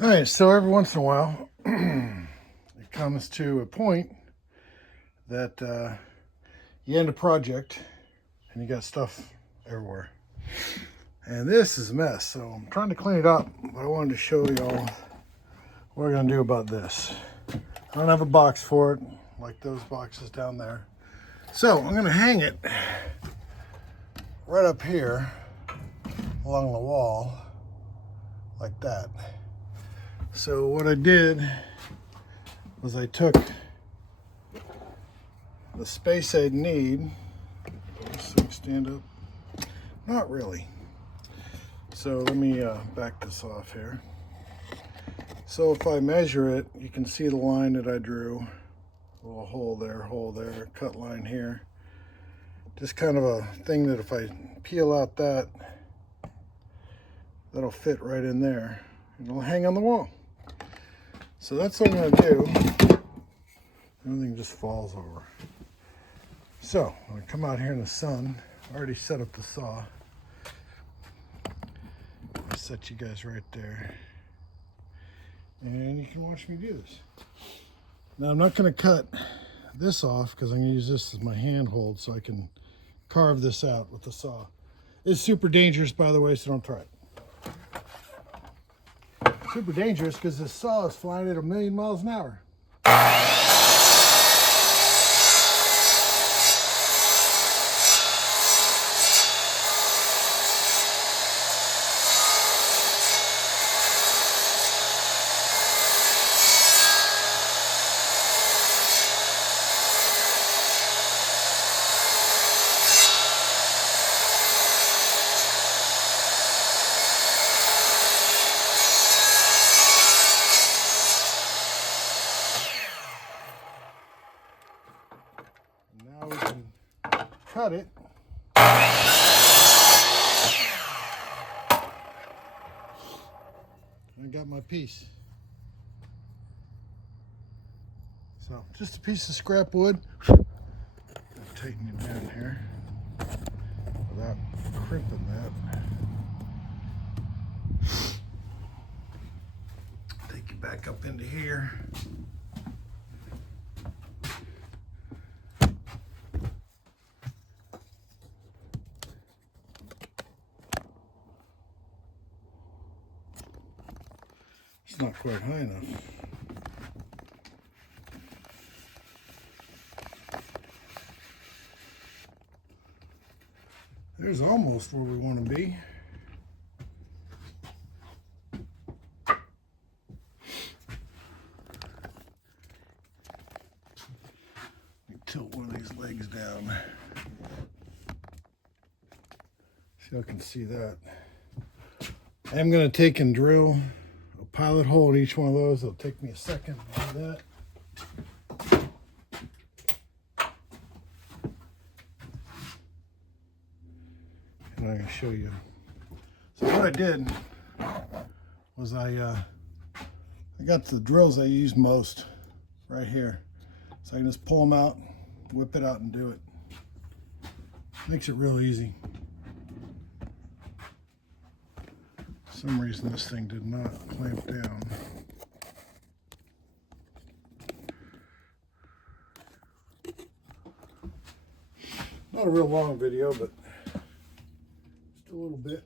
All right, so every once in a while, it comes to a point that you end a project and you got stuff everywhere. And this is a mess, so I'm trying to clean it up, but I wanted to show y'all what we're gonna do about this. I don't have a box for it, like those boxes down there. So I'm gonna hang it right up here along the wall, like that. So what I did was I took the space I'd need. Does this thing stand up? Not really. So let me back this off here. So if I measure it, you can see the line that I drew. A little hole there, cut line here. Just kind of a thing that if I peel out that, that'll fit right in there. And it'll hang on the wall. So that's what I'm gonna do. Everything just falls over. So I'm gonna come out here in the sun. I already set up the saw. I'll set you guys right there. And you can watch me do this. Now I'm not gonna cut this off because I'm gonna use this as my handhold so I can carve this out with the saw. It's super dangerous, by the way, so don't try it. Super dangerous because this saw is flying at 1,000,000 miles an hour. Now we can cut it. I got my piece. So just a piece of scrap wood. I'll tighten it down here without crimping that. Take you back up into here. It's not quite high enough. There's almost where we want to be. Tilt one of these legs down so y'all can see that. I'm going to take and drill a pilot hole in each one of those. It'll take me a second to do that. And I'm going to show you. So what I did was I got the drills I use most right here. So I can just pull them out, whip it out and do it. Makes it real easy. For some reason this thing did not clamp down. Not a real long video, but just a little bit.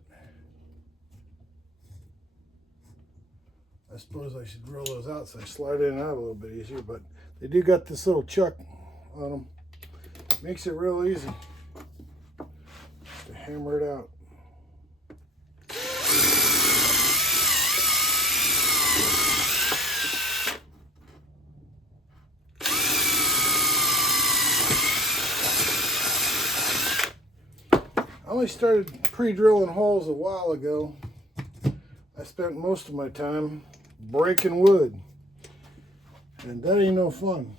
I suppose I should drill those out so I slide in and out a little bit easier, but they do got this little chuck on them. Makes it real easy to hammer it out. I only started pre-drilling holes a while ago. I spent most of my time breaking wood, and that ain't no fun.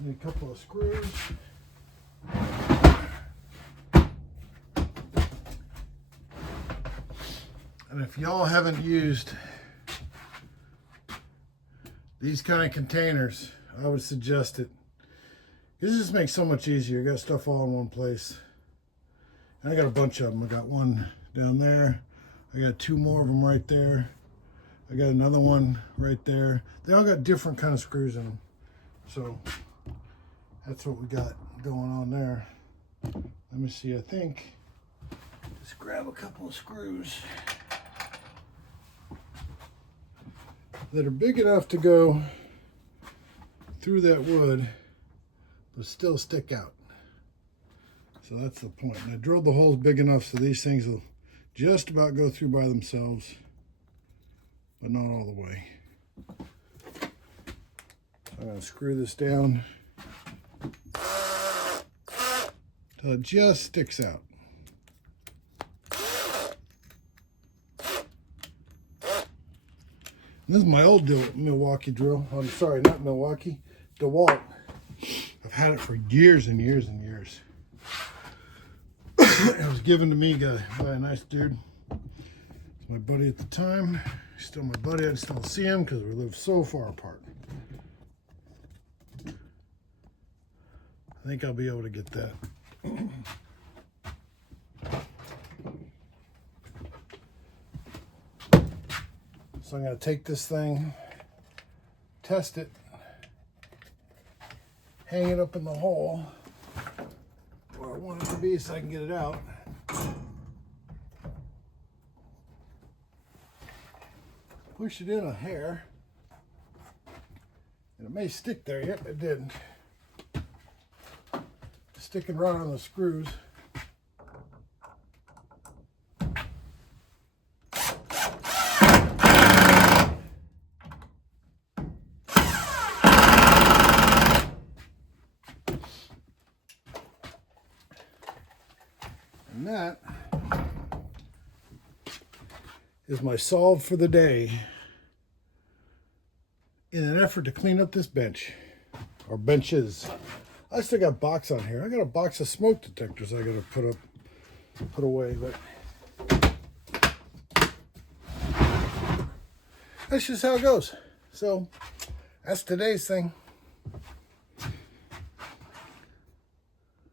Need a couple of screws. And if y'all haven't used these kind of containers, I would suggest it. This just makes it so much easier. You got stuff all in one place. I got a bunch of them. I got one down there. I got two more of them right there. I got another one right there. They all got different kind of screws in them. So that's what we got going on there. Let me see, I think, just grab a couple of screws that are big enough to go through that wood, but still stick out. So that's the point. And I drilled the holes big enough so these things will just about go through by themselves, but not all the way. So I'm going to screw this down till it just sticks out. This is my old Milwaukee drill. I'm sorry, not Milwaukee, DeWalt. I've had it for years and years and years. It was given to me by a nice dude. It's my buddy at the time. He's still my buddy. I just don't see him because we live so far apart. I think I'll be able to get that. So I'm going to take this thing, test it, hang it up in the hole where I want it to be so I can get it out. Push it in a hair, and it may stick there. Yep, it did. Sticking right on the screws. And that is my solve for the day in an effort to clean up this bench, or benches. I still got a box on here. I got a box of smoke detectors I gotta put away, but that's just how it goes. So that's today's thing.